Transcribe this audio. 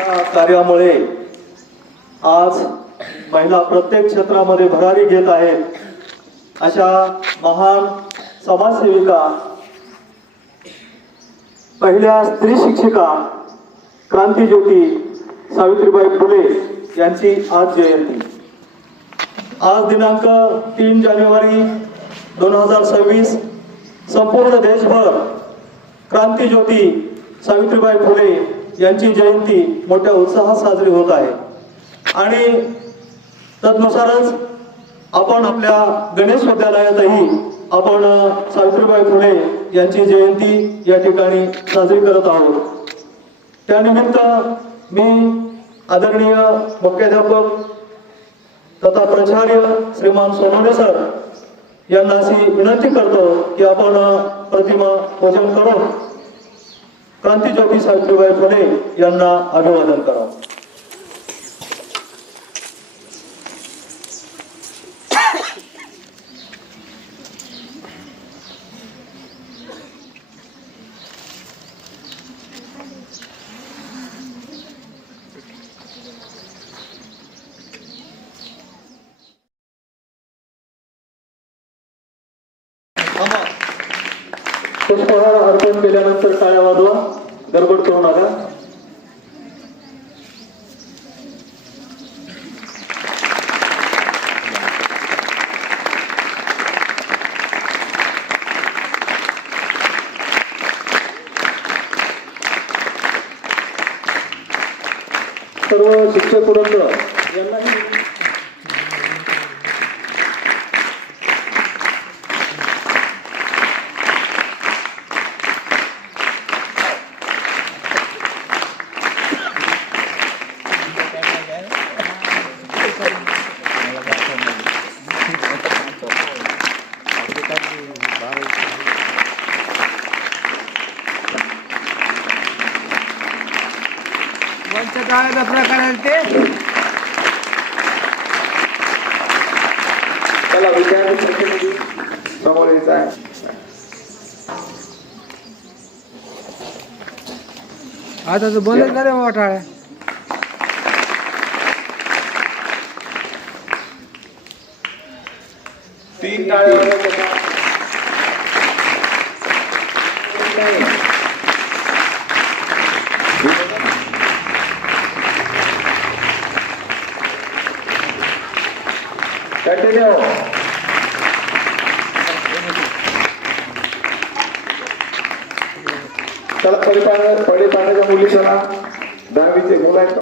या कार्यामुळे आज महिला प्रत्येक क्षेत्रामध्ये भरारी घेत आहेत. अशा महान समाजसेविका पहिल्या स्त्री शिक्षिका क्रांतीज्योती सावित्रीबाई फुले यांची आज जयंती. आज दिनांक तीन जानेवारी दोन हजार सव्वीस संपूर्ण देशभर क्रांतीज्योती सावित्रीबाई फुले यांची जयंती मोठ्या उत्साहात साजरी होत आहे. आणि तदनुसारच आपण आपल्या गणेश विद्यालयातही आपण सावित्रीबाई फुले यांची जयंती या ठिकाणी साजरी करत आहोत. त्यानिमित्त मी आदरणीय मुख्याध्यापक तथा प्राचार्य श्रीमान सोनवणे सर यांना अशी विनंती करतो की आपण प्रतिमा पूजन करून क्रांतीज्योती सावित्रीबाई फुले यांना अभिवादन करावं पुष्पहार अर्पण केल्यानंतर टाळ्या वाजवा. गडबड करू नका. सर्व शिक्षक वृंद यांनाही टाळ्याचा प्रकार आहे ते. चला विद्यार्थी प्रतिनिधी समोर यायचा आहे. आता तर बंदच झाले बाबा टाळ्या तीन टाळे वाजवत होता. कंटिन्यू चला पडी पाहण्या पडी पाहण्याच्या मुली चला दहावीचे मुलं आहेत